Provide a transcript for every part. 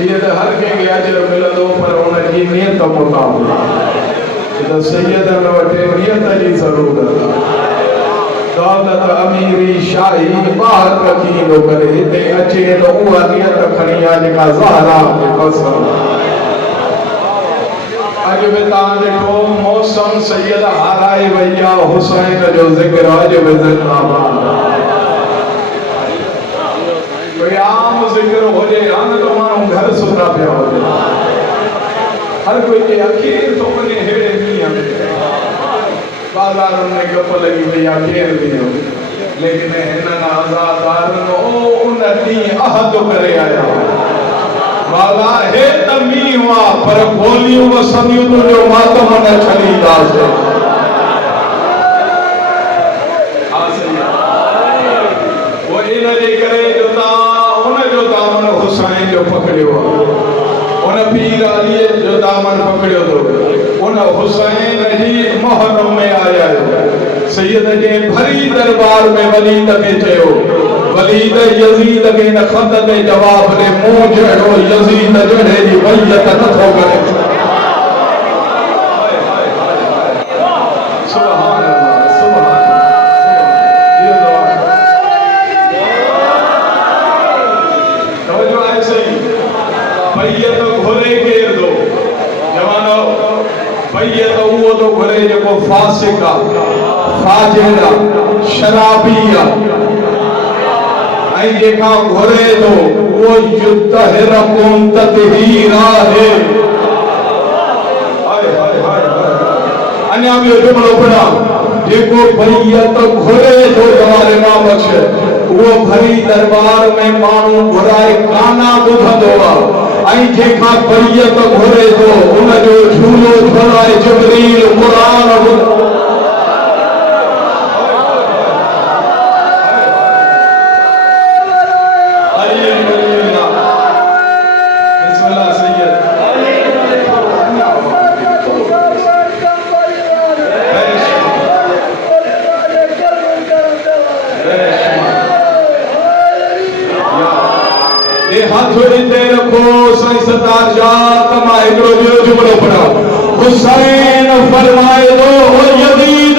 سید ہر کے گیا اجر ملندو پر ان جی نیت مطابق تو سید میں وٹے نیت جی ضرورت دولت امیری شاہی باہر رکھی لو کرے تے اچے تو وہ نیت کھڑی آج کا زہرا کے قسم آج بتان دیکھو موسم سید ہارائے ویا حسین جو ذکر آج بزن آباد کوئی عام ذکر ہو جائے آن تو مانو گھر سنا پیا ہو جائے ہر کوئی کے اکیر تو انہیں ہیڑے نہیں ہمیں بازار انہیں گپ لگی بھئی اکیر بھی ہو لیکن انہاں آزادارن او انہی عہد کرے آیا والا ہے تمی ہوا پر گولیوں و سمیوں تو جو ماتم نہ چھلی دا سے وہ انہاں دے کرے جو دامن حسین جو پکڑے ہوا انہاں پیر علی جو دامن پکڑے ہو انہاں حسین جی محرم میں آیا ہے سید جی بھری دربار میں ولید کے چیو ولید یزید کے نخط دے جواب نے منہ جڑو یزید جڑے جی بیعت نہ تھو کرے سبحان اللہ سبحان بیعت گھرے گیر دو جوانو بیعت وہ تو گھرے جو کو فاسقہ فاجرہ شرابیہ این جے کا گھرے دو وہ یتہرکون تطہیرہ ہے انیا بھی جملہ پڑا جے کو بیعت گھرے دو جوارے نام بخشے وہ بھری دربار میں مانو گھرائے کانا بدھا دوا این جے کا بیعت گھرے دو ان جو جھولو جھولائے جبریل قرآن بدھا حسین فرمائے دو یزید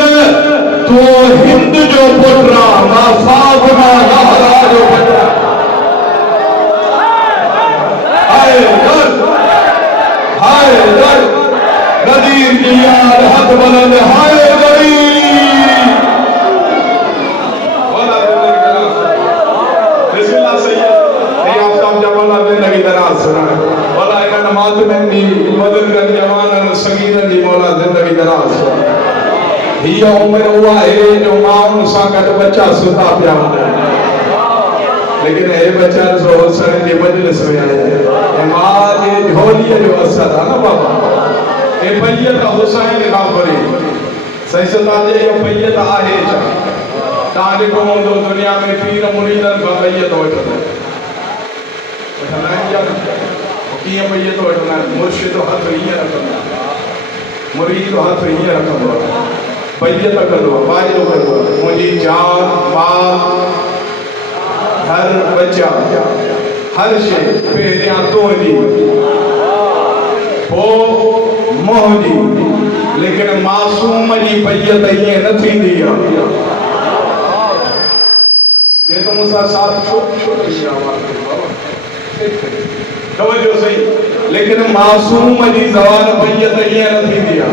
تو ہند جو پٹرا ما فاطمہ زہرا جو پٹرا ہائے در غدیر کی یاد ہاتھ بلند ہائے غدیر بسم اللہ سید اے آفتاب جب اللہ زندگی دراز سنا والا ایک نماز میں بھی مدد کر جوانن سگیرن دی مولا زندگی دراز سنا ہی عمر ہوا ہے جو ماں سا گھٹ بچہ ستا پیا ہوتا ہے لیکن اے بچہ سو حسین دی مجلس میں آئے اے ماں جی جھولی جو اثر ہے نا بابا اے بیعت حسین کا بری صحیح ستا جے یہ بیعت آہے چاہ تانے کو مندو دنیا میں پیر مریدن کا بیعت ہوتا ہے اٹھنا ہے کیا کیا بیعت ہوتا ہے مرشد و حد ہی رکھنا مرید و حد ہی رکھنا بیعت کرو وعدہ کرو مجھے جان ماں ہر بچہ ہر شے پہلیاں تو دی وہ موہدی لیکن معصوم جی بیعت یہ نہ تھی دیا یہ تو مسا ساتھ چھوٹ گیا توجہ صحیح لیکن معصوم جی زوان بیعت یہ نہ تھی دیا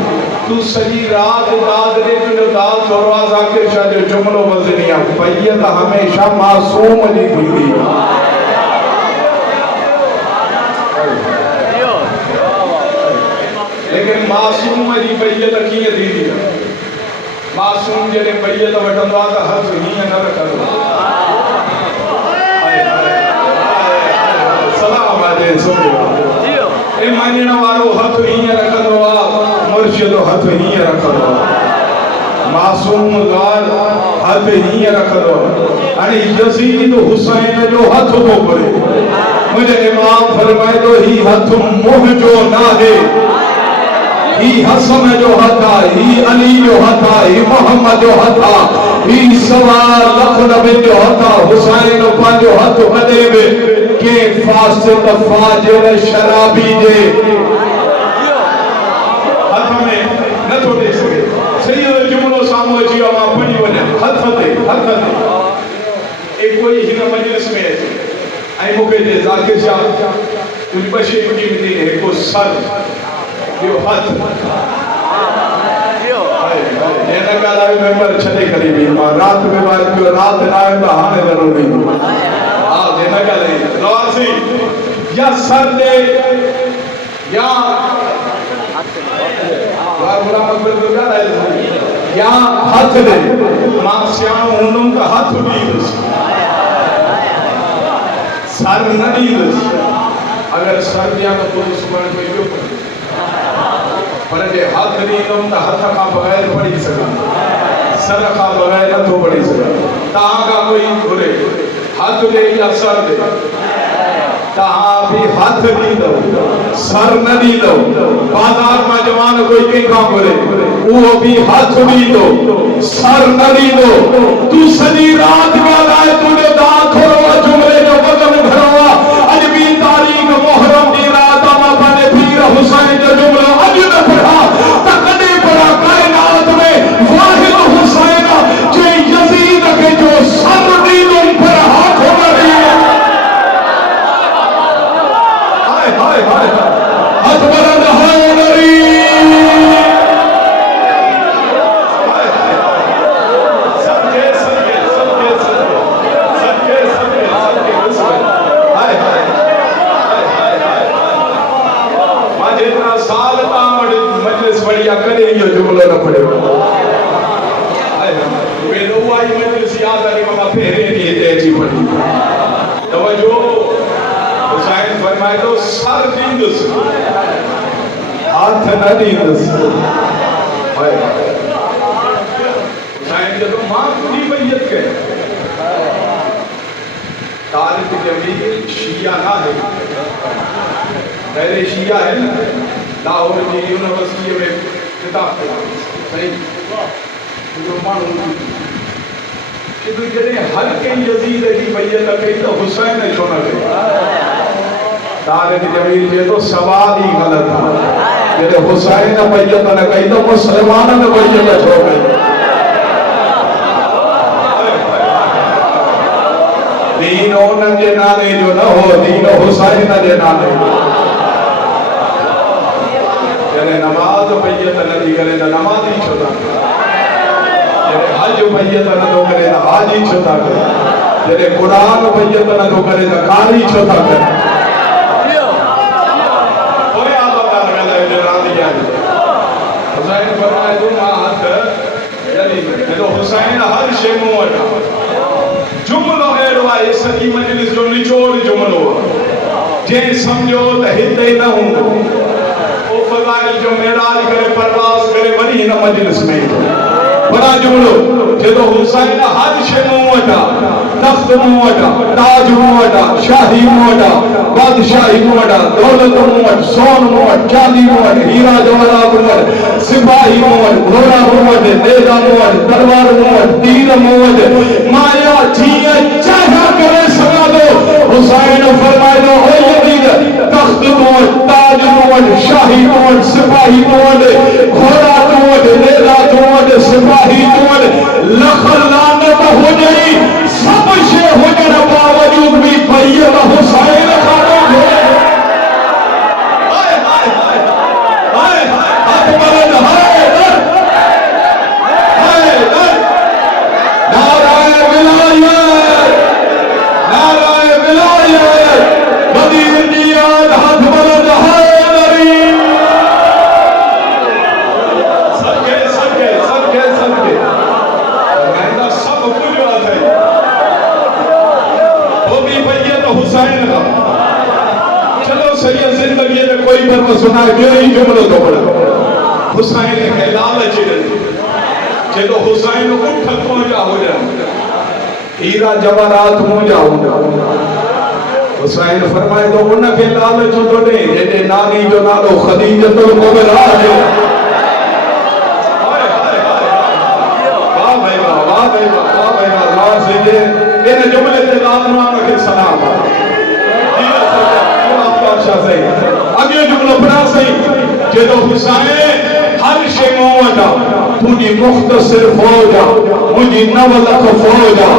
تو سجی رات داد دے تو داد چھوڑوا ذاکر شاہ جو جملو وزنیا بیعت ہمیشہ معصوم جی تھی دیا لیکن معصوم جی بیعت کیے تھی دیا معصوم جی بیعت وٹھندا تا حد ہی نہ رکھندا سلام علیہ سبحان اے ماننا وارو ہتھ ہی رکھندا مرشد ہتھ ہی رکھندا معصوم غال ہتھ ہی رکھندا انی یزید حسین جو ہتھ کو پڑے مجھے امام فرمائے تو ہی ہتھ منہ جو نہ ہے ہی حسن جو ہتھا ہی علی جو ہتھا ہی محمد جو ہتھا ہی سوا لکھ نبی جو ہتھا حسین پانچ جو ہتھ بنے میں کہ واسطے فاجر شرابی دے ہاتھ میں نہ تھوڑے سکے سید جملو سامو جی اما پنی ونے ہاتھ دے ایک کوئی ہی مجلس میں آئی موقع دے ذاکر شاہ تجھ بشی کی مدین ہے کو سر یہ ہاتھ یہ نہ کہا بھی ممبر چھلے کری بھی رات میں بات کیوں رات نہ ہے تو ہانے ضروری یہ نہ کہا لیں روازی یا سر دے یا یا ہاتھ دے ماں سیانو ہنوں کا ہاتھ بھی سر نہ دیدس اگر سر دیا تو سبحان کوئی کیوں پڑھے پر اگر ہاتھ دیدم تا ہاتھ کا بغیر پڑھی سکا سر کا بغیر نہ تو پڑھی سکا تاہاں کا کوئی بھولے ہاتھ دے یا سر دے تاہاں بھی ہاتھ دیدو سر نہ دیدو بازار میں جوان کوئی کئی کام بھولے وہ بھی ہاتھ دیدو سر نہ دیدو تو سنی رات والا ہے تو نے دان کھولوا جملے جو بدن بھروا عجبی تاریخ محرم دی رات آما پانے پیر حسین جو جملہ عجب پڑھا تقدی پڑھا کائنات میں واحد حسین جو یزید کے جو سر دیدن پر ہاتھ ہو رہی ہے ہاتھ بلند ہے نری کرے یہ جملہ نہ پڑے میں لو آئی مجلس یاد آنے کا پھیرے نہیں تیجی پڑی توجہ حسین فرمائے تو سر دیندس ہاتھ نہ دیندس حسین جب ماں کلی بیت کے طارق جمیل شیعہ نہ ہے پہلے شیعہ ہے لاہور کی یونیورسٹی میں کتاب صحیح جو مانو کہ تو جنہیں ہر کئی یزید کی بیعت کئی تو حسین نے چھوڑا گئی طارق جمیل یہ تو سوال ہی غلط تھا جنہیں حسین نے بیعت نہ کئی تو مسلمانوں نے بیعت چھوڑ گئی دین اونن جے نانے جو نہ ہو دین حسین جے نانے جنہیں نماز بیعت نہ کرے تو نمازی چھوڑا جنہیں حج بیعت نہ کرے تو حاجی چھوڑا جنہیں قرآن بیعت نہ کرے تو قاری چھوڑا کوئی آبا دار گلہ ہے جو راضی کیا ہے حسین فرمائے تو ماں ہاتھ یعنی تو حسین ہر شے موٹا جملو ایڈوا اس کی مجلس جو نچوڑ جملو جن سمجھو تہتے نہ ہوں فضائل جو معراج کرے پرواز کرے وری ہن مجلس میں بڑا جملو جدو حسین ہر شے موٹا تخت موٹا تاج موٹا شاہی موٹا بادشاہی موٹا دولت موٹ سون موٹ چاندی موٹ ہیرا جواہرات موٹ سپاہی موٹ گھوڑا موٹ نیزہ موٹ تلوار موٹ تیر موٹ مایا جیے چاہا کرے سنا دو حسین فرمائے دو اے یزید تخت موٹ تاج موٹ شاہی موٹ سپاہی موٹ گھوڑا موٹ نیزہ موٹ سپاہی موٹ لخل لعنت ہو جائی سب شے ہو جانا باوجود بھی بیعت حسین کھانا ہے ہاتھ بلند نعرہ ولایت نعرہ ولایت بدیر نیاد ہاتھ بلند چلو سید زندگی میں کوئی پر سنا ہے کیوں ہی جملوں تو پڑا حسین کے لالچ جدو حسین اٹھت پہنچا ہو جائے ہیرا جواہرات پہنچا ہو جائے حسین فرمائے تو انہ کے لالچ تو نہیں جیسے نانی جو نالو خدیجت القبرا ہے واہ بھائی واہ واہ بھائی واہ بھائی واہ سے انہیں جملے تے لازمان کے سلام جدو حسین ہر شے موجا تجھی مختصر فوجا مجھے 9 لکھ فوجا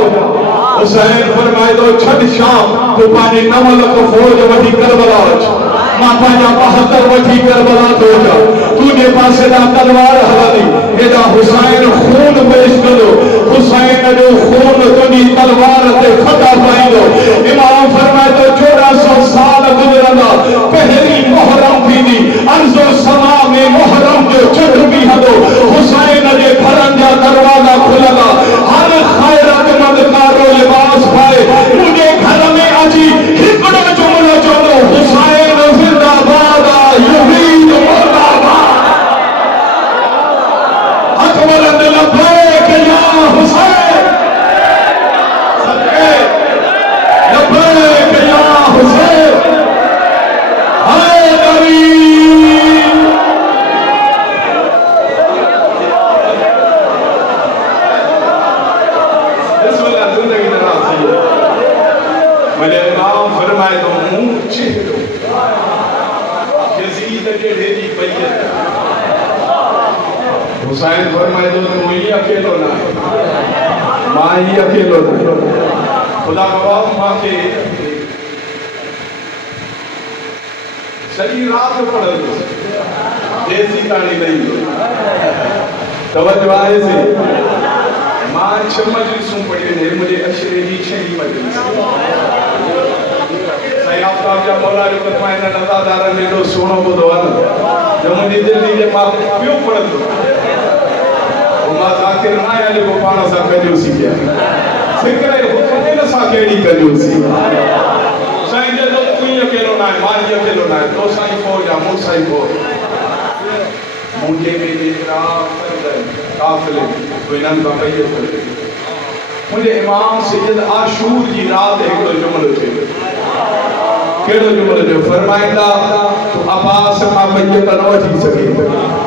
حسین فرمائے دو چھڑ شام تو پانی 9 لکھ فوج وٹی کربلا ماں پانجا 72 وٹی کربلا تو جا تجھے پاسے دا تلوار حوالی ایڈا حسین خون پیش کرو حسین جو خون تجھی تلوار تے خطا پائی دو امام فرمائے دو 1400 سال گزرنا پہلی محرم تھی دی ارض و سما میں محرم جو چڑھ بھی ہدو حسین جے گھرن جا دروازہ کھلگا ہر خیرت مند کارو لباس پائے مجھے گھر میں اجی ہکڑا جملہ چلو حسین زندہ باد یحیی مرد آباد اکبر لبیک یا حسین صدقے لبیک یا حسین حیدری مجھے امام فرمائے تو منہ چہرو یزید کے ڈھیری بیت حسین فرمائے تو تم ہی اکیلو نہ ماں ہی اکیلو نہ خدا گواہ ماں کے سری رات پڑھ دو جیسی تانی نہیں دو توجہ آئے سے ماں 6 مجلسوں پڑھے نے مجھے اشرے ہی 6 مجلسوں سیاف صاحب جا مولا جو کتمائنہ نظادارہ نے دو سونوں کو دوانا جو مجھے دل دیجے ماں کیوں پڑھ دو وہ ماں ذاکر نہ آیا لے وہ پانا سا کجوسی کیا فکر ہے حسین سا کیڑی کجوسی سائن جے تو کوئی اکیلو نہ ہے ماں ہی اکیلو نہ ہے دو سائی فوج مو سائی فوج مجھے میں دیکھا کافلے کوئی نن کا بیت کرے مجھے امام سید عاشور کی رات ایک دو جملے تھے کیڑو جملے جو فرمائندہ تو عباس کا بیت نہ وٹھی سکے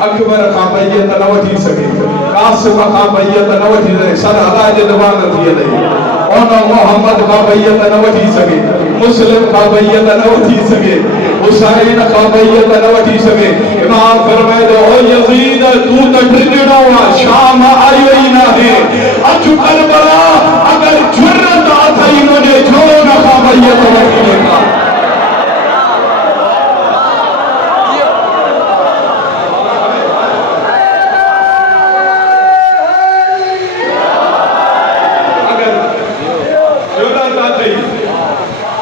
اکبر کا بیت نہ وٹھی سکے قاسم کا بیت نہ وٹھی سکے سر علاج دوان تھی نہیں اونا محمد کا بیت نہ وٹھی سکے مسلم کا بیت نہ وٹھی سکے حسین کا بیت نہ وٹھی سکے امام فرمائے دو او یزید تو تٹھنڈا ہوا شام آئی ہوئی نہ ہے اچھو کربلا اگر جرت آتا ہی مجھے جو نہ کا بیت وٹھی لگا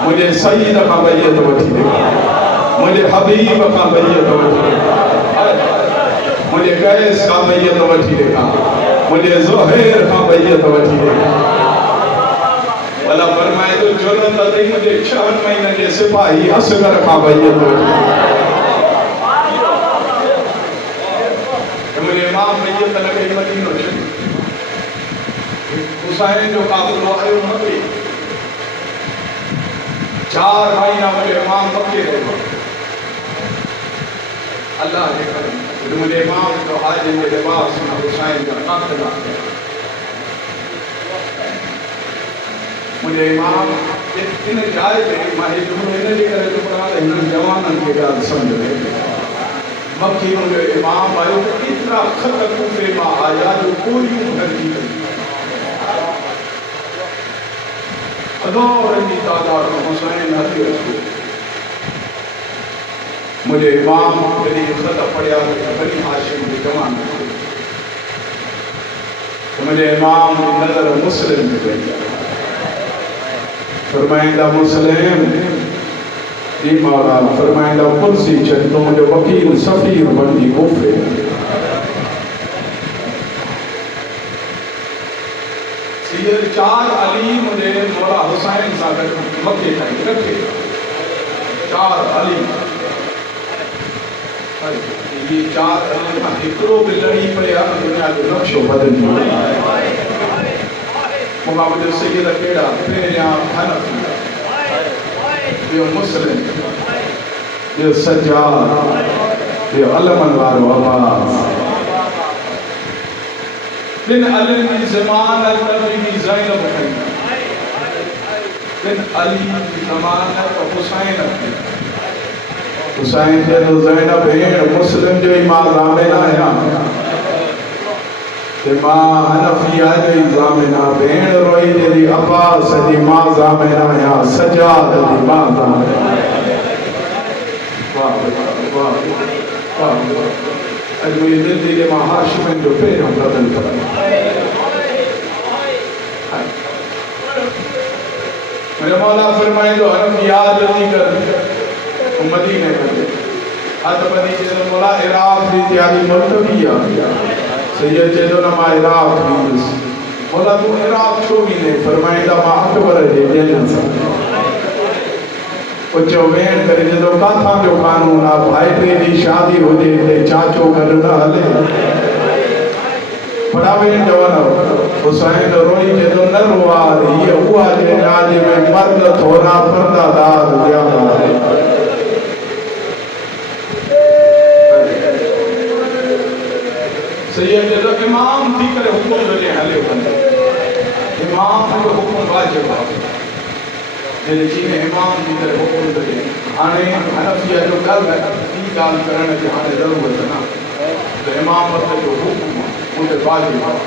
مجھے سید کا بیت وٹھی لگا مجھے حبیب کا بیت وٹھی لگا مجھے قیس کا بیت وٹھی لگا مجھے زہیر کا بیت وٹھی لگا والا فرمائے تو جنت تھی مجھے 4 مہینے کے سپاہی اصغر کا بیت وٹھی لگا مجھے امام بیت لگے مدینہ حسین جو قاتل آئے مکے 4 مہینہ مجھے امام مکے رہے اللہ نے کرم مجھے امام جو حاجی میں لباس سنا حسین کا قاتل آئے مجھے امام ان جائے تھے ماہی جمعہ انہیں لے کر جو پڑھا رہے ہیں جوانن کے گاد سمجھ رہے مکی مجھے امام آئے تو اتنا خطر کوفے ماں آیا جو کوئی گھر کی کریں ہزاروں کی تعداد حسین ہتھی رسول مجھے امام بنی خطہ پڑیا بنی ہاشم کی جوان مجھے امام نظر مسلم میں بنیا فرمائندہ مسلم جی مولا فرمائندہ قدسی چل تو مجھے وکیل سفیر بنی کوفے یہ 4 علی مجھے مولا حسین صاحب مکے تھائی رکھے 4 علی یہ 4 علی کا ہکڑو بھی لڑی پڑے دنیا جو نقش و بدل محمد سید کیڑا پھر یہاں حنفی یہ مسلم یہ سجاد یہ علم انوار و عباس بن علی کی زمانت تبھی زینب ہے بن علی کی زمانت حسین ہے حسین جدو زینب بھیڑ مسلم جو ماں زامنہ ہے کہ ماں حنفیہ جو زامنہ بھیڑ روئی جدی عباس دی ماں زامنہ ہے سجاد دی ماں زامنہ واہ واہ واہ اجوی دل دی ماں ہاشمن جو پیروں بدل کر میرے مولا فرمائے جو حنفیہ جلدی کر مدینہ میں حد بدی جدو مولا عراق بھی تیاری ملتبیہ سید جدو نما عراق بھی مولا تو عراق چھو بھی نہیں فرمائے دا ماں اکبر ہے جنن سا کچھو وین کرے جدو کاتھاں جو قانون آپ بھائی دی شادی ہو جے تے چاچو کر نہ ہلے بڑا وین جوانا حسین روئی جدو نہ روار یہ ہوا جے ناجے میں مرد تھوڑا پردہ دار دیا سید جدو امام تھی کرے حکم جو لے حلے بندے امام کو حکم واجب ہے جلے چینے امام تھی کرے حکم جو لے آنے حنفیہ جو گل ہے تی گال کرنے کے آنے ضرورت نا تو امام پر جو حکم ہے مجھے واجب ہے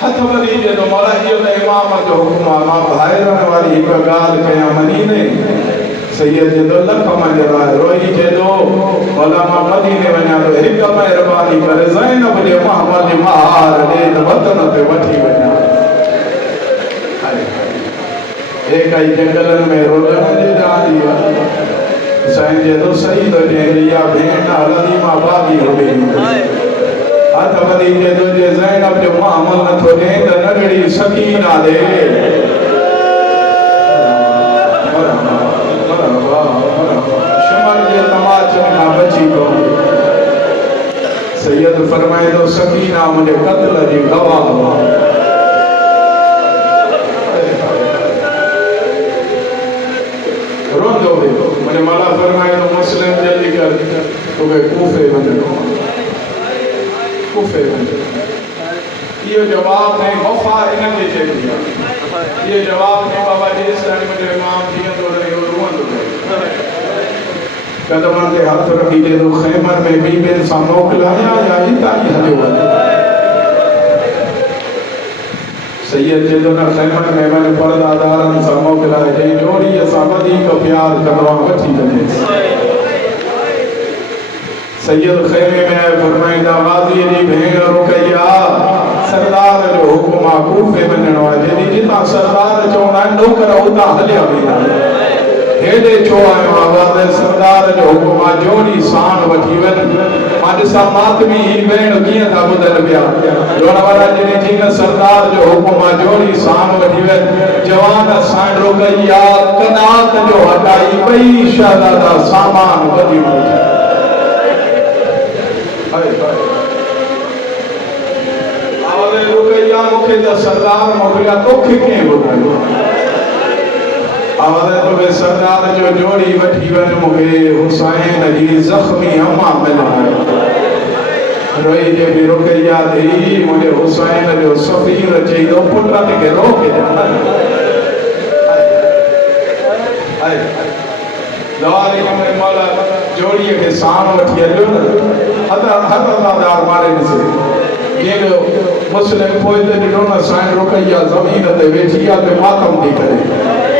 حتی بری جدو مولا یہ امام جو حکم ہے ماں بھائران والی ایک گال کیا منینے سید جدو لکھا مجرہ روئی جدو علماء مدینے ونیا تو ایک مہربانی کرے زینب جے محمد مہار دے وطن پہ وٹھی ونیا ایک آئی جنگلن میں رولن جے جانیا حسین جدو سعید و جہریہ بھینا لدیمہ باقی ہو گئی ہاتھ بدی جدو جے زینب جو محمد نتو دیں تو نگڑی سکینہ دے سید فرمائے دو سکینہ مجھے قتل جی گواہ رون دو بھی مجھے مولا فرمائے دو مسلم جلدی کر تو کہ کوفے بندے کوفے بندے یہ جواب نہیں وفا انہاں کے چیک دیا یہ جواب نہیں بابا جی اسلامی مجھے امام دیا تو رہے اور روان دو رہے قدمان کے ہاتھ رکھی دے دو خیمر میں بی بین سا موکلایا یا انتائی حلے ہوئے سید جدونا خیمر میں میں نے پردہ دارن سا موکلایا جے جوڑی ایسا بدی کا پیار کروان بچی دنے سید خیمے میں فرمائیں دا غازی دی بھین رکیا سردار جو حکمہ کوفے مننوا جدی جتا سردار چونا نوکر ہوتا حلے ہوئے ہیڈے چو آئے آواز سردار جو حکمہ جوڑی سان وٹھی ون ماں جسا ماتمی ہی بین کیا تھا بدل بیا جوڑا والا جنہیں جن سردار جو حکمہ جوڑی سان وٹھی ون جوان سان رکیا کنات جو ہٹائی بئی شہدادہ سامان بدی ہوئی آواز رکیا مکھے دا سردار مکھلیا تو کھکیں بدلو آواز تو بے سردار جو جوڑی وٹھی ون مگے حسین جی زخمی ہما ملائے روئی جے بھی رکیا دی مجھے حسین جو سفیر چاہیے پٹا کے روکے جانا دواری ہمیں مولا جوڑی کے سان وٹھی جو ہر دار مارے سے یہ مسلم پوئتے جنہوں سائن رکیا زمین تے ویچیا تے ماتم دی کرے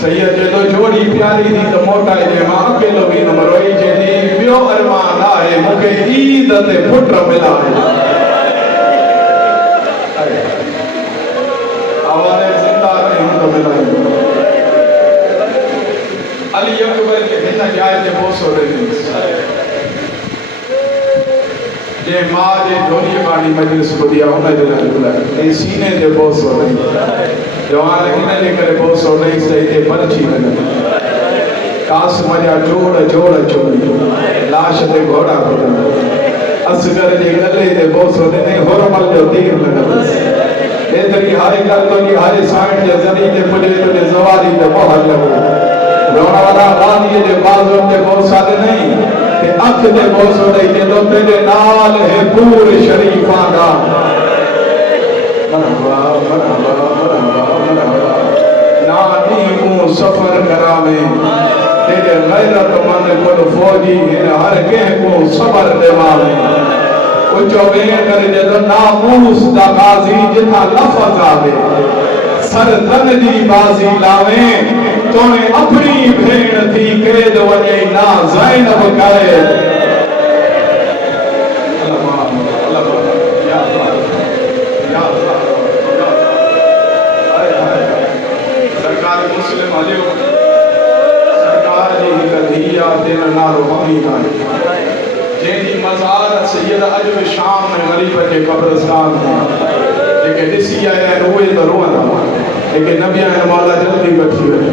سید جدو جوڑی پیاری دی تو موٹا ہے ماں اکیلو بھی نمروئی جدی بیو ارمان آئے مکے عید تے پھٹر ملا ہے آوانے زندہ رہے ہم تو ملا ہے علی اکبر کے ہنہ جائے تے بوسو رہے جے ماں جے جوڑی بانی مجلس کو دیا ہونا جلال اے سینے دے بوسو رہے جوان لگنے لے کرے بہت سو نہیں سہتے برچی لگنے کاس مجا جوڑ چوڑی لاش دے گھوڑا پڑا اسگر جے گلے دے بہت سو نہیں ہرمل جو دیر لگنے اے تری ہارے کر تو کی ہارے سائن جے زنی دے پلے تو زواری دے بہت لگنے رونا والا غانی دے بازوں دے بہت سادے نہیں کہ اکھ دے بہت سو نہیں کہ دو تیرے نال ہے پور شریف آگا مرحبا نانی کو سفر کراوے تیرے غیرت مند کل فوجی ان ہر کے کو صبر دیوانے وہ چوبین کر جدو ناموس دا غازی جتھا لفظ آدے سر تن دی بازی لاویں توہیں اپنی بھین تھی قید وجہ نا زینب کرے سرکار مسلم علیہ سرکار جی کدھیا دین نارو ہمی گائی جنہی مزار سید عجب شام میں غریب کے قبرستان میں لیکن اسی آیا روئے تو رونا لیکن نبی آیا مولا جلدی بچی ہوئی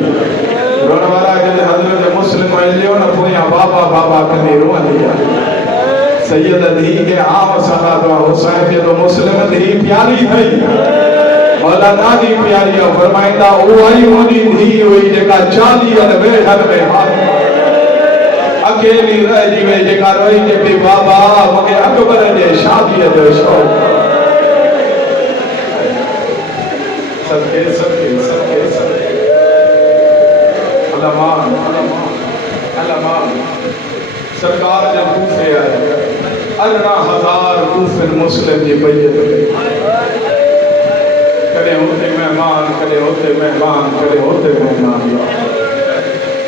رونا والا جلد حضرت مسلم علیہ نے پویا بابا بابا کنے رونا دیا سید دھی کے عام صلاة و حسین کے تو مسلم دھی پیاری تھی مولا نادی پیاری فرمائندہ اوہی ہونی دھی ہوئی جگہ چالی انوے حد میں ہاتھ اکیلی رہ جیوے جگہ روئی جے بھی بابا مگے اکبر جے شادی جو شوق صدقے صدقے صدقے صدقے علمان علمان سرکار جب کوفے آئے 18,000 کوفن مسلم جی بیت کڑے ہوتے مہمان کڑے ہوتے مہمان کڑے ہوتے مہمان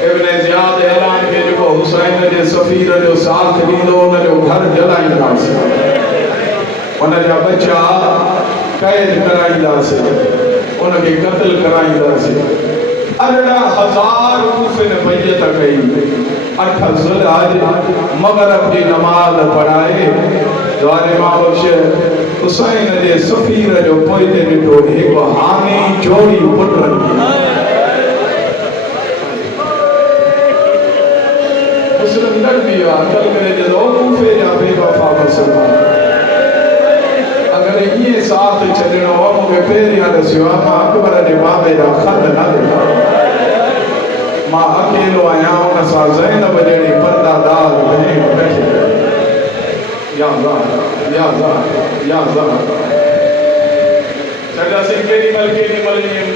ابن زیاد اعلان کے جو حسین جے سفیر جو ساتھ دیدو انہیں جو گھر جلائیں دا سے انہیں جو بچہ قید کرائیں دا سے انہیں کے قتل کرائیں دا سے 18,000 کوفن بیت گئی 8 ذوالحج مغرب کی نماز پڑھائے دوارے مابخش حسین جے سفیر جو پوئتے ڈٹو ایک حامی جوڑی پٹ رکھی مسلم لڑ دیا کل کرے جدو کوفے جا بے وفا مسلمان اگر یہ ساتھ چلنا ہو مجھے پیریاں دسیو اما اکبر دے بابے جا خط نہ دے ماں اکیلو آیا ہوں نسا زینب جڑی پردہ دار بہن بیٹھے یا اللہ یا اللہ یا اللہ چگہ سے کیری ملنی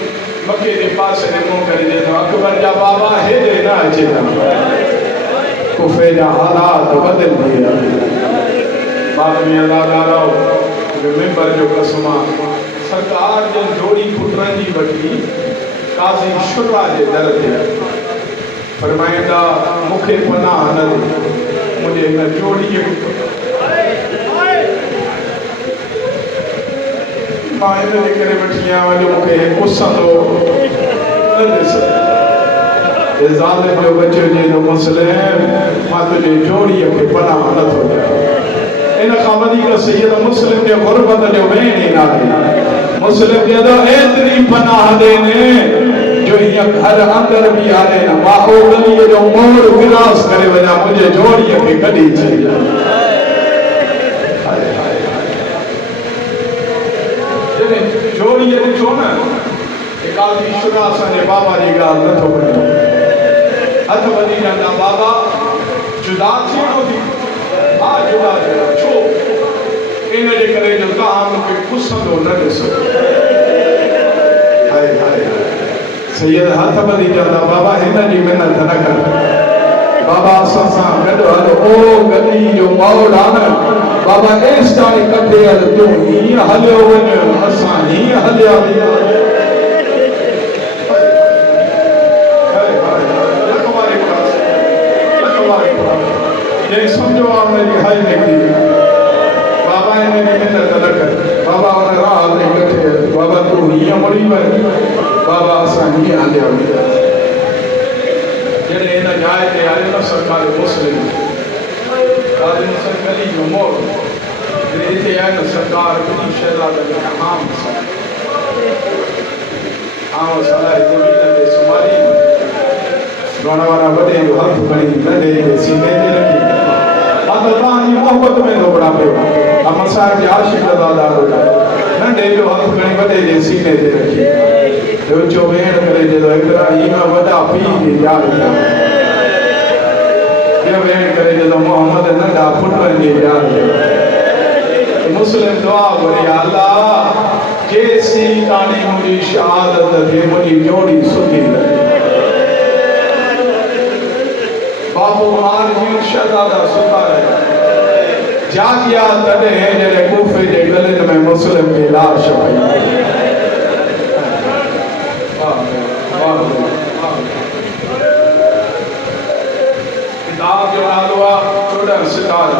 مکے دے پاس نے موں کری دے تو اکبر جا بابا ہے دے نہ اچھے دا کوفے جا حالات بدل دیا بعد میں اللہ داراؤ ممبر جو قسمہ سرکار جن جوڑی پترن جی بٹی قاضی شرع جے در دیا فرمائندہ مکھے پناہ نہ دے مجھے نہ جوڑی ماں انہوں نے کرے بٹھیاں جو مکھے قصہ تو نہ دے سکتے ظالم جو بچے جے جو مسلم ماں تجھے جوڑی کے پناہ نہ ہو جائے ان خامدی کا سید مسلم کے غربت جو میں نہیں نہ مسلم کے دو ایتنی پناہ دینے جو یہ گھر اندر بھی آنے نا باہو گلی جو موڑ گراس کرے وجہ مجھے جوڑی کے کڑی چاہیے جوڑی کے چونا ایک آدمی شرع سنے بابا جی گال نہ تو بڑی ہتھ بدی جانا بابا جدا تھی ہوتی جدا جدا چھو انہیں لے کرے جو کام کے قسم ہو نہ دے سکتے ہائے ہائے سید ہاتھ بدی جانا بابا ہنہ جی منت نہ کر بابا سسان گڑ او گلی جو مولانا بابا اس تاری کٹے تو ہی ہلے ون اسان ہی ہلے یہ سمجھو آپ نے لکھائی نہیں بابا انہیں محنت نہ کر بابا انہیں راہ دے کٹھے بابا تو ہی امری بھائی بابا آسان ہی آلے آلے جنہیں انہیں جائے تھے آئے نا سرکار مسلم قاضی مسلم علی جو موڑ جنہیں تھے آئے نا سرکار کلی شہزادہ کے حام حام صلاح زمینہ دے سماری رونا وانا بڑے جو حق بڑی لڑے دے سینے دے رکھی اللہ یہ محبت میں دوبڑا پہ ہم صاحب کی عاشق دادا ہوگا ننڈے جو حق بڑی بڑے دے سینے دے رکھی جو جو بین کرے جو ابراہیم وڈا پی دی یاد کیا یہ بین کرے جو محمد ننڈا پھٹن دی یاد کیا مسلم دعا بری اللہ جیسی تانی مجھے شہادت دے مجھے جوڑی سکی لگے آپ مار جیو شہزادہ ستا رہے جاگیا تڑے ہیں جنہیں کوفے جے گلن میں مسلم کی لاش پئی کتاب جو نالوا چوڑا ستارہ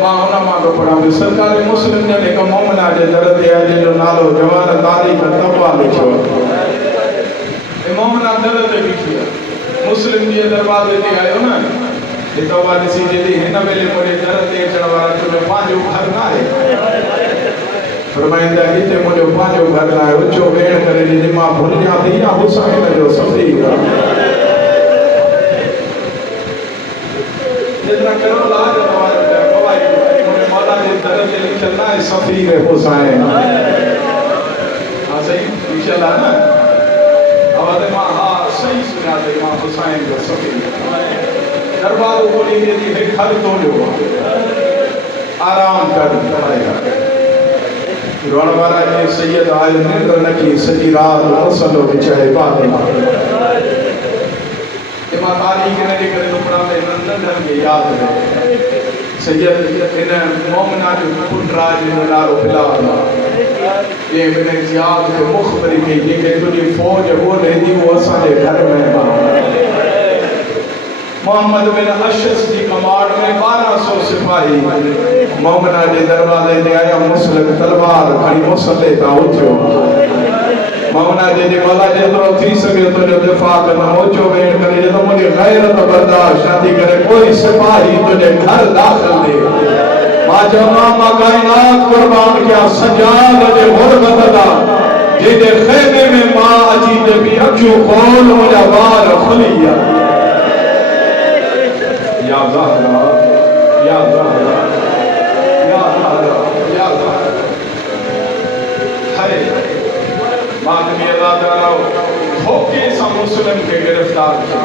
ماں ہونا ماں کو پڑھا میں سرکار مسلم نے ایک مومنہ جے درد ہے جو نالو جوان تاریخ تبوا لکھو مومنہ درد لکھی مسلم جی دروازے تے آئے ہو نا یہ تو بات اسی جی ہے نا ویلے مجھے درد دے چڑھوا تو میں پانچوں گھر نہ ہے فرمائندہ کیتے مجھے پانچوں گھر نہ ہے اچھو ویڑ کرے جی ماں بھول جاتی یا حسین جو سفری کا جتنا کرو لا جوار مجھے مولا جی درد دے لکھنا ہے سفری حسین ہاں صحیح انشاءاللہ نا آواز ماں ہاں صحیح سنا دے ماں حسین جو سفری دربار بولی دیتی ہے گھر تو جو آرام کر پڑے گا روڑوارا یہ سید آئے نندر نکی سجی رات حسن و بچائے بات امام تاریخ نے لکھ رہے نپڑا میں نندر میں یاد ہے سید انہیں مومنہ جو پنڈراج نارو پلاولا یہ میں زیاد کے مخبری کی یہ کہ تجھے فوج وہ رہی وہ اساں دے گھر میں محمد بن اشس کی کماڑ میں 1200 سپاہی مومنہ جے دروازے تے آیا مسلم تلوار کھڑی مسلح تا اٹھو مومنہ جے مولا جترو تھی سکے تو جو دفاع کرنا اچھو ویڑ کرے جو مجھے غیرت برداشت نہ تھی کرے کوئی سپاہی تجھے گھر داخل دے ماں جمامہ کائنات قربان کیا سجاد جے غربت دا جے خیمے میں ماں عجیب بھی اکھو کھول مجھا بار خلیہ یا زہرا یا زہرا یا زہرا یا زہرا ہے مادمی اللہ تعالیٰ دھوکے سا مسلم کے گرفتار کیا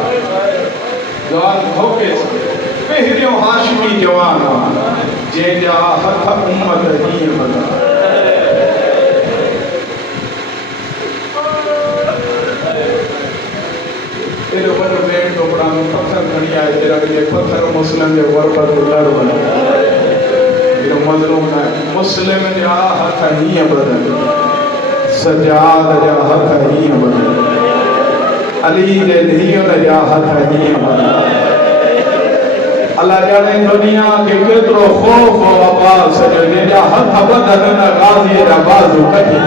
جوان دھوکے سا پہریوں ہاشمی جوان جے جا ہتھ امت ہی بدا یہ جو بڑے بیٹ کو پڑھا میں پتھر کھڑی آئے تیرا کہ یہ پتھر مسلم کے غربت لڑ بنا یہ مظلوم ہے مسلم جا ہتھ ہی بدل سجاد جا ہتھ ہی بدل علی دے دھیوں جا ہتھ ہی بدل اللہ جانے دنیا کے کترو خوف و عباس جو جا ہتھ بدل نہ غازی جا بازو کٹھی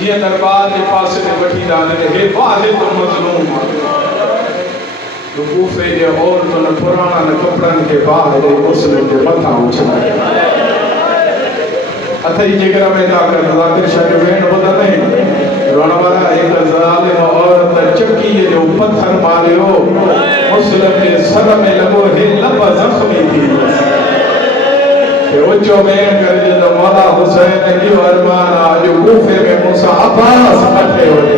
یہ دربار کے پاسے میں بٹھی ڈالے ہے واحد مظلوم کوفے کے عورتوں نے پرانا نے کپڑن کے باہر مسلم کے متھا اچھلا اتھائی جگر میں جا کر ذاکر شاہ جو وین ہوتا نہیں رونا والا ایک ظالم عورت چکی ہے جو پتھر مارے ہو مسلم کے سر میں لگو ہے لب زخمی تھی کہ اچھو بین کر جو مولا حسین کی ورمان آج کوفے میں موسیٰ عباس کھٹے ہوئے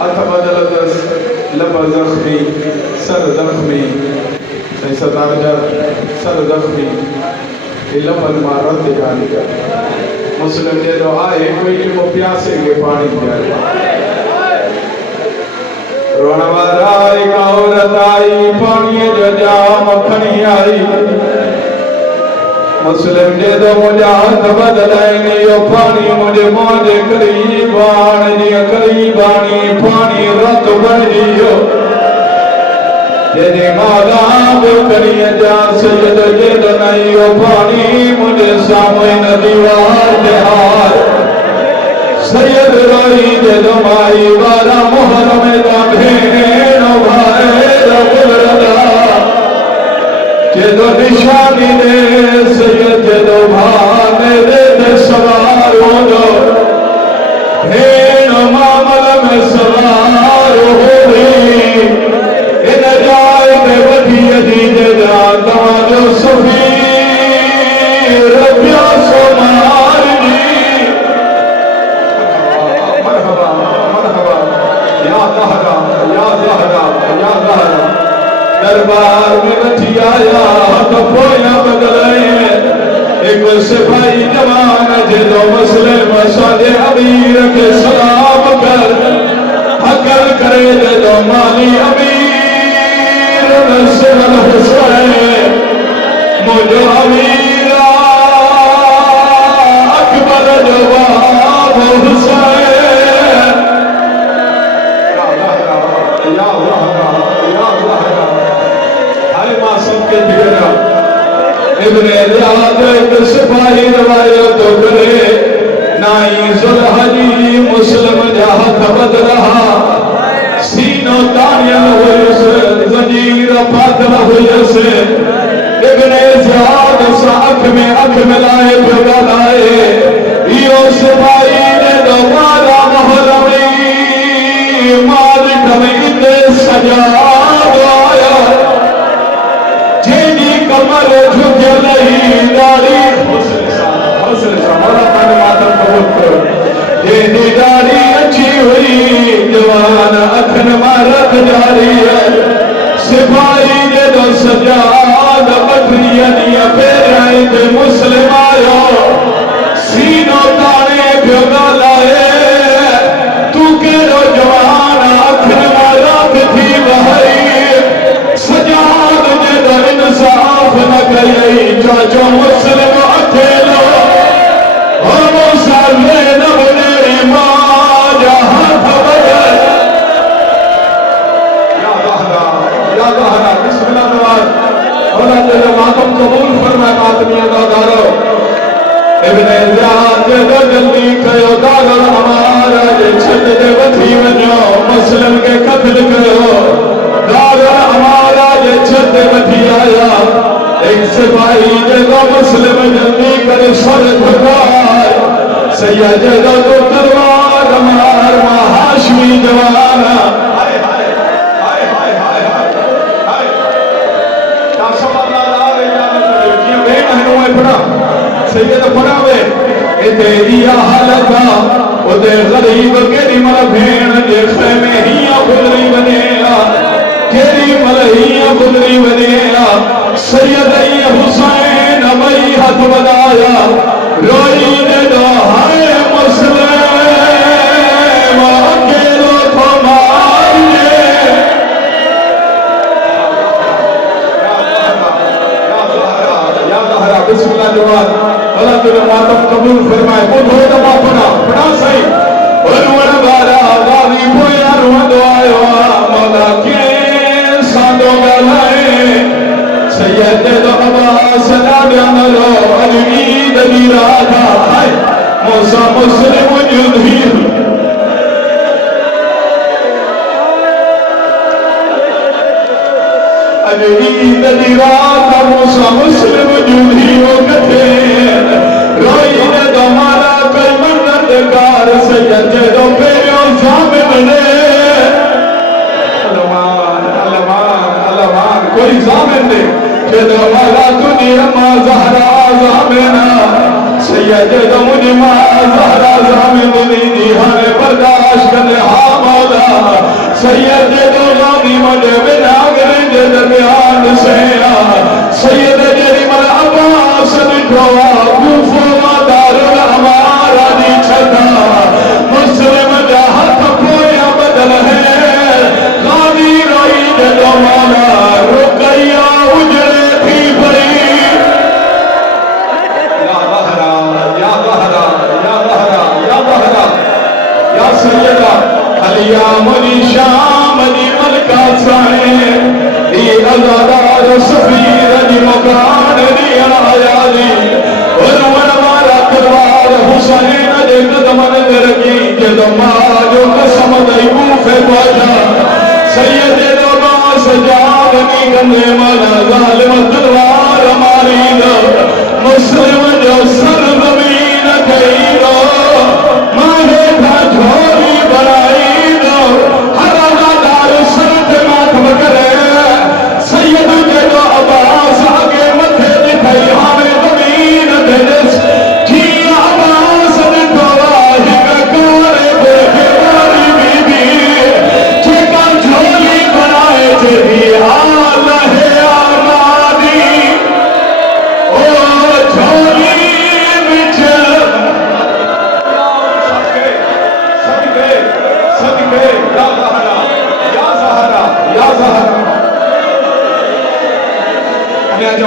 ہتھ بدلتس لب زخمی سر زخمی ایسا تارجہ سر زخمی یہ لبن مارت جانی کر مسلم دے دو آئے کوئی جو پیاسے کے پانی پیارے رونا والا ایک عورت آئی پانی جو جا مکھنی آئی مسلم دے دو مجھا ہاتھ بدلائیں یو پانی مجھے موجے قریبان جی قریبانی پانی رت بن جیو جیدے مولا بکری جا سجد جد نہیں پانی مجھے سامن دیوار دہار سید روئی جد مائی بارا محرم دا بھین بھائے رب ردا جد نشانی دے سید جد بھانے دے سوار ہو دو بھین معامل میں سوار ہو دی یا زہرا یا زہرا دربار میں بٹھی آیا تو پویا بدلائے ایک سپاہی جوان جدو مسلم سادے امیر کے سلام کر حقل کرے جدو مالی امیر نصر الحسین مجھو امیر اکبر جواب حسین یا زہرا یا زہرا ہر معصوم کے بھیڑا ابن زیاد ایک سپاہی روایت کرے نائی ذوالحجی مسلم جہت بد رہا سینوں تانیل ہوئی سے زنجیر پاتل ہوئی سے ابن زیاد ساکھ میں اکھ ملائے بھگا لائے یہ سپاہی نے دوبارہ محرمی مالک میں اندے سجاد آیا کمر جھکے نہیں داڑی حسن شاہ مولا پانے ماتم قبول کرو یہ داڑی اچھی ہوئی جوان اکھن مارت جاری ہے سپاہی کے دو سجاد بٹریاں پھر آئے تھے مسلم آیا سینوں تانے بھگا لائے تو کہ رو جوان اکھن مارت تھی بہائی سجاد جدو انصاف نہ کئی چاچو مسلم اکھیلو اور مسلم نبنے ماں جہاں بدل یا ظہرا بسم اللہ نواز مولا تیرے ماتم قبول فرمائے ماتمیہ دارو ابن زیاد جدو جلدی کہو دارو ہمارا جے چھت دے وٹھی ونجو مسلم کے قتل کرو دارو ہمارا جے چھت وٹھی آیا ایک سپاہی جدو مسلم جلدی کر سر جھکائے سید جدو تو تلوار مار ہاشمی جوانا ہائے ہائے ہائے ہائے ہائے ہائے کیا سبب لالا رہے جانے کیا بے مہنوے پڑا سید پڑا بے اتے دیا حالتا اتے غریب کیری مل بھین جے خیمے ہیاں بھلری بنیلا کیری ملہیاں بھلری بنیلا سید حسین امائی ہاتھ بدایا روئی نے دو ہائے مسلم اکیلو تو ماریے یا زہرا بسم اللہ جواد اللہ تیرے ماتم قبول فرمائے بدھو دماغ پڑا صحیح اور بارا غاوی پویا روح دعائیو مولا کے ساتھوں گلائے سید دو عباس نابیان رو عجید دیرادا موسیٰ مسلم جدھیر عجید دیرادا موسیٰ مسلم جدھیر کتے روئی نے دو مالا کوئی مندگار سید دو پیریوں زامن نے علمان کوئی زامن دے جدو مالا دنیا ما زہرا زامنا سید دو مجھے ما زہرا زامن دی دیہانے برداشت کرنے ہاں مولا سید دو غامی مجھے بناگر جے درمیان سے سید جیری مل عباس نکھوا کوفو ما دار ہمارا دی چھتا مسلم جہت پویا بدل ہے غامی روئی جدو مولا رقیہ اجڑے تھی پڑی یا ظہرا یا ظہرا یا ظہرا یا ظہرا یا سیدہ علیہ منی شام دی ملکہ سائیں یہ ازادار سفیر دی مکان دی آیا دی انوان مارا تروار حسین دے قدمن درگی جدو ماجو قسم دی موفے پاجا سید دو باس جاونی گندے مالا ظالم تلوار ماری دو مسلم جو سر زمین کئی دو ماہے تھا جھوری بڑائی دو ہر آدھار سرت ماتم کرے سید جدو عباس آگے متھے دکھائی ہمیں زمین دلس جی عباس دکھوا ہی ککارے دیکھے باری بی بی جی